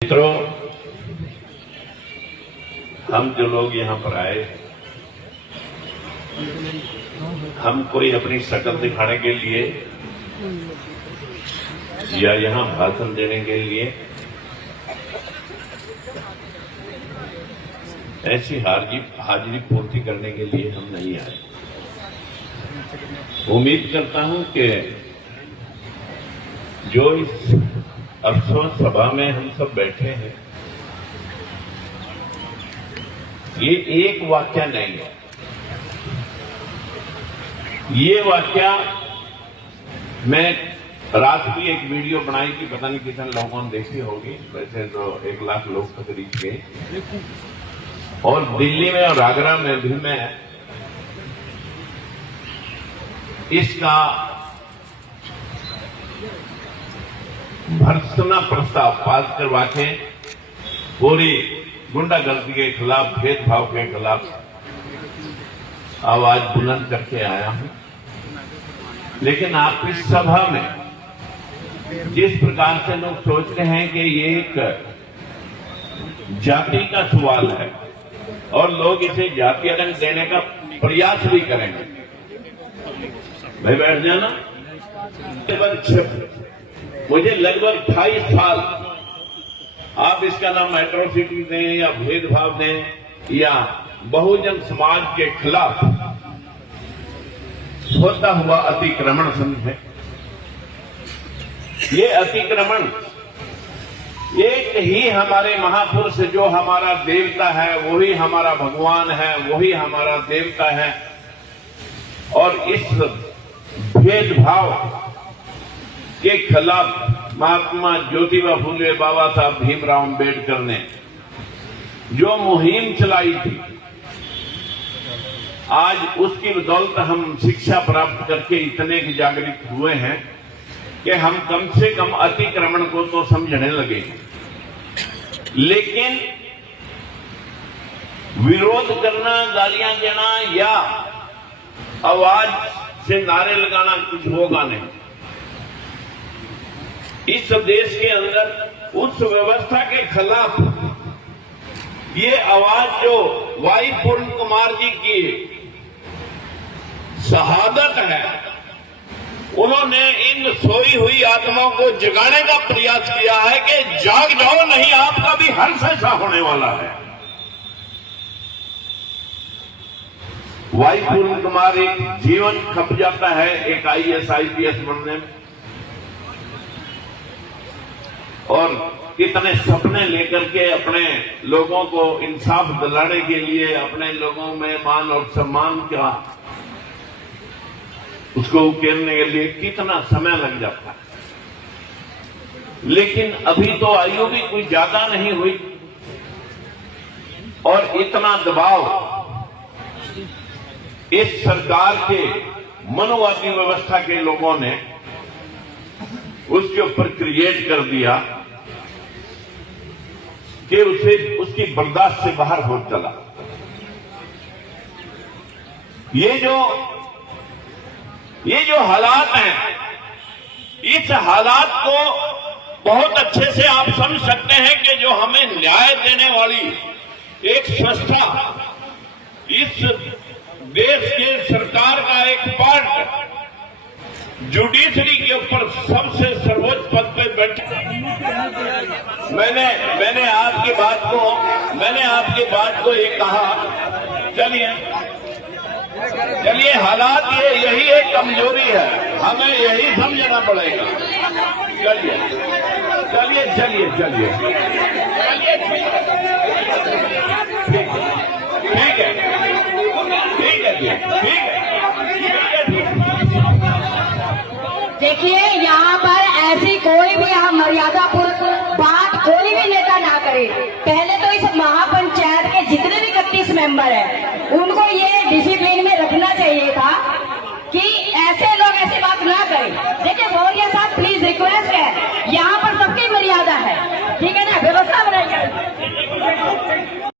मित्रों, हम जो लोग यहाँ पर आए, हम कोई अपनी शक्ल दिखाने के लिए या यहाँ भाषण देने के लिए ऐसी हाजिरी पूर्ति करने के लिए हम नहीं आए। उम्मीद करता हूं कि जो इस अफसोस सभा में हम सब बैठे हैं, ये एक वाक्य नहीं है। ये वाक्य मैं रात भी एक वीडियो बनाई थी, पता नहीं कितने लोगों ने देखी होगी, वैसे तो 1 लाख लोग के करीब गए, और दिल्ली में और आगरा में भी मैं इसका भर्त्सना प्रस्ताव पास करवा के पूरी गुंडागर्दी के खिलाफ, भेदभाव के खिलाफ आवाज बुलंद करके आया हूं। लेकिन आपकी सभा में जिस प्रकार से लोग सोचते हैं कि ये एक जाति का सवाल है और लोग इसे जातीय रंग देने का प्रयास भी करेंगे, भाई बैठ जाना। मुझे लगभग 28 साल, आप इसका नाम एट्रोसिटी दें या भेदभाव दें या बहुजन समाज के खिलाफ होता हुआ अतिक्रमण समझे। ये अतिक्रमण एक ही हमारे महापुरुष, जो हमारा देवता है वही हमारा भगवान है, वही हमारा देवता है, और इस भेदभाव के खिलाफ महात्मा ज्योतिबा फुले, बाबा साहब भीमराव अम्बेडकर ने जो मुहिम चलाई थी, आज उसकी बदौलत हम शिक्षा प्राप्त करके इतने जागृत हुए हैं कि हम कम से कम अतिक्रमण को तो समझने लगे। लेकिन विरोध करना, गालियां देना या आवाज से नारे लगाना कुछ होगा नहीं। इस देश के अंदर उस व्यवस्था के खिलाफ ये आवाज जो वाई पूर्ण कुमार जी की शहादत है, उन्होंने इन सोई हुई आत्माओं को जगाने का प्रयास किया है कि जाग जाओ, नहीं आपका भी हर्ष ऐसा होने वाला है। वाई पूर्ण कुमार एक जीवन खप जाता है एक IAS IPS बनने में, और कितने सपने लेकर के अपने लोगों को इंसाफ दिलाने के लिए, अपने लोगों में मान और सम्मान का उसको उकेरने के लिए कितना समय लग जाता है। लेकिन अभी तो आयु भी कोई ज्यादा नहीं हुई और इतना दबाव इस सरकार के मनोवादी व्यवस्था के लोगों ने उसके ऊपर क्रिएट कर दिया कि उसे उसकी बर्दाश्त से बाहर हो चला। ये जो हालात हैं, इस हालात को बहुत अच्छे से आप समझ सकते हैं कि जो हमें न्याय देने वाली एक संस्था, इस देश के सरकार का एक पार्ट जुडिशरी के ऊपर सबसे सर्वोच्च पद पे बैठा। मैंने आपकी बात को ये कहा, चलिए हालात यही एक कमजोरी है, हमें यही समझना पड़ेगा। चलिए ठीक है। देखिए, यहाँ पर ऐसी कोई भी आप मर्यादापूर्वक बात कोई भी नेता ना करे। पहले तो इस महापंचायत के जितने भी 31 मेंबर हैं, उनको ये डिसिप्लिन में